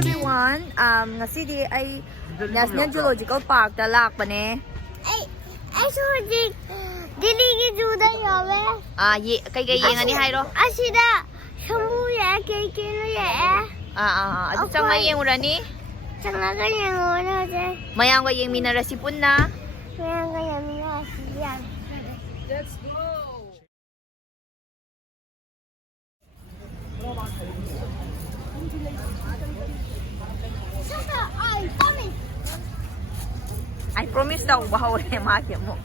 everyone, ngasidi ay National Geological Park da lakpane. Ay sudik dili juda yawe. Ye kay yengani hairo. Asida sambu ya kay no ya. Adu changa yengurani. Changa ga yengona je. Mayang ga yengminarasi punna. Mayang ga yengminarasi ya. Let's go. I promise daw bahaw na maki mo.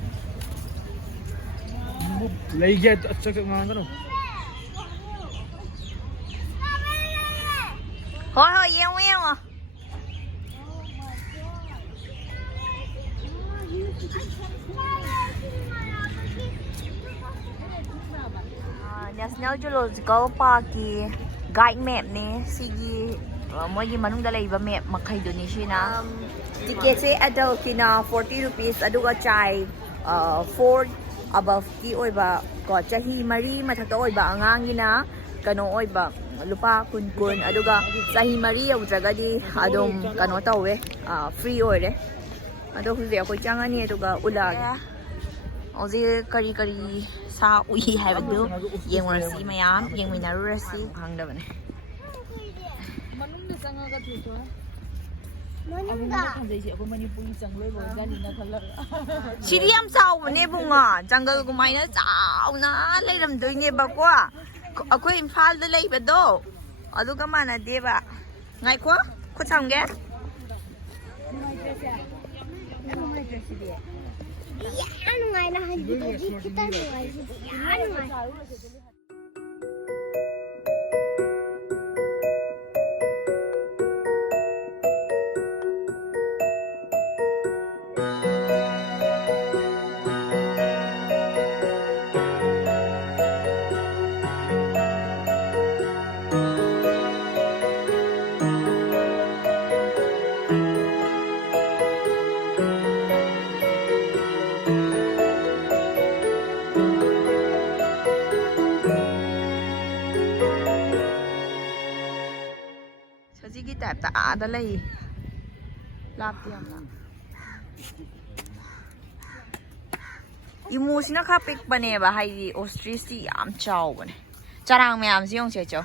Lagi at check nga ano. Hoy, yeng. National Geological Park ki guide map ni sige mogi manungda laiba map makai do ni sina ticket se adult kina 40 rupees aduga chai 4 above ki oiba ko chahi mari mathata oiba angang gina kano oiba lupa kun aduga chahi mari yaudragadi adom kano tawe free oire ado huze akoi changani aduga ula oje kari sa ui haibadu yengurasi mayam yengminarurasi hangdabane manungda changaga thuto Manungda khanjai se ko Manipuri changloi bo jani na khala Siri yam chawbane bunga jungle gumaina chawna leiramdoine ba ko akoi imphal da leibado aduga manade ba ngai ko khuthamge ya nungai na handi kita nungai ya nungai Sajigi type ta ada lai lapti amna imu sina kha pik bane ba hai ostrich ti yam chaw bane charang myam si yong che cho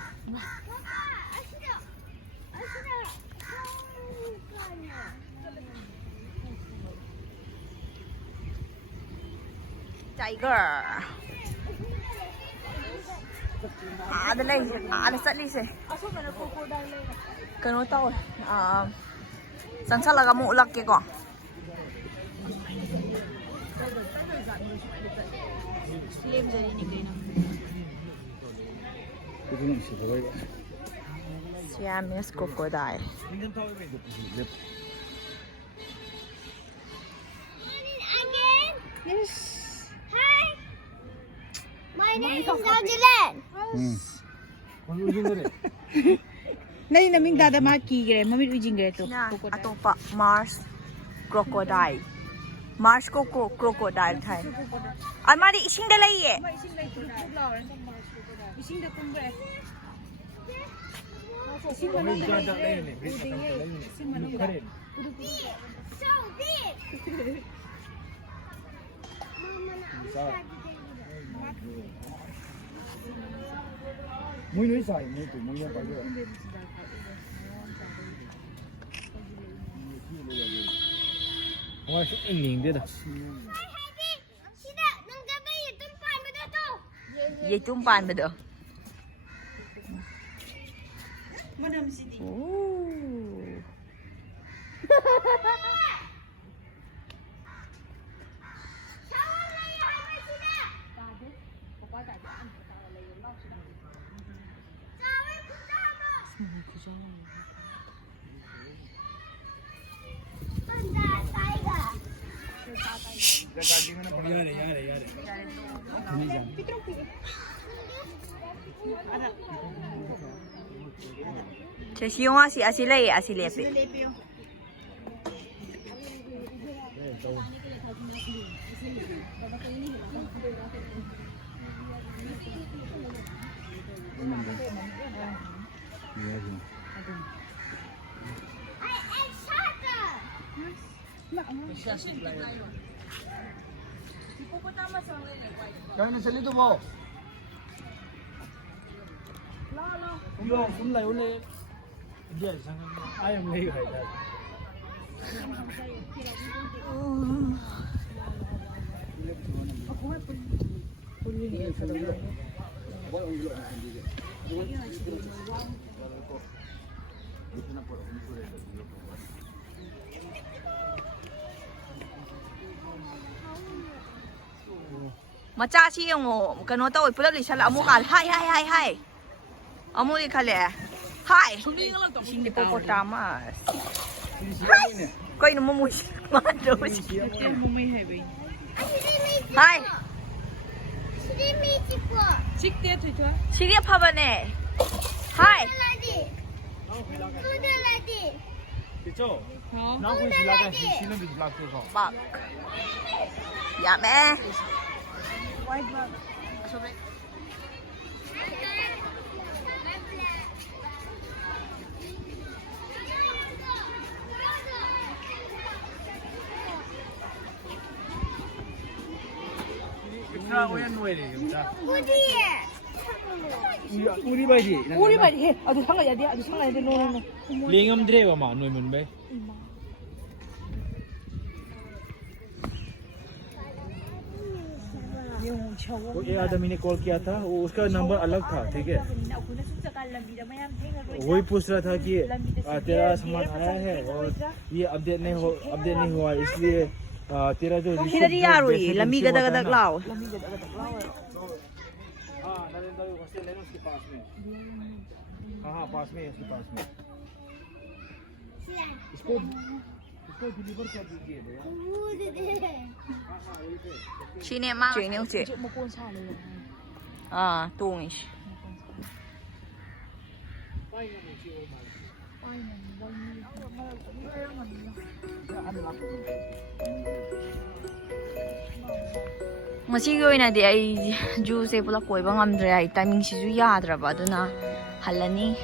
tiger ada lai ada satli se kano tao sansalaga mo ulak ke ko slim jari ni kaina Siamese crocodile Yes. Hi. My name is Ajilan. nai naming dada ma ki gre mami ujing gre to atopa Mars crocodile Mars crocodile thai amari ising da lai ye ising da kumbre So big. Muy nuôi sai, muy tụi muy bao nhiêu? Ôi, anh liền đấy đó. ye tumpan bedo madam sidi che siwa si asile pe Kaya na sa lito mo. Yung sunlay ulit. Hindi, ayaw mo yung kaya. Macha si yung kano tao pula li sala amu kal hi hi hi hi amu li kale hi hippopotamus koi no mu ma do hi 시리아 파바네 hi 그쵸? 나고 있으려다 시는 게 블락해서. 막 야매 자, 오연 노예리. 자, 어디에? 우리 바지. 우리 말이 해. 아주 상가야 돼. 아주 상가야 돼. 노노노. 링엄 드레와 마 노이문 배. ये आदमी ने call किया था वो उसका number अलग था ठीक है वही पूछ रहा था कि तेरा सामान आया है और ये अपडेट नहीं हुआ इसलिए तेरा जो हिररी यारोई लंबी गदा गदा लाओ हाँ नरेंद्र हॉस्टल है उसके पास में हाँ पास में उसके पास में इसको डिलीवर कर दीजिए भैया 시네 마 죄네 죄 아, 똥이시 Masih gawin na di ay juice pula ko ibang amdre ay timing si Zuya adraba do na halani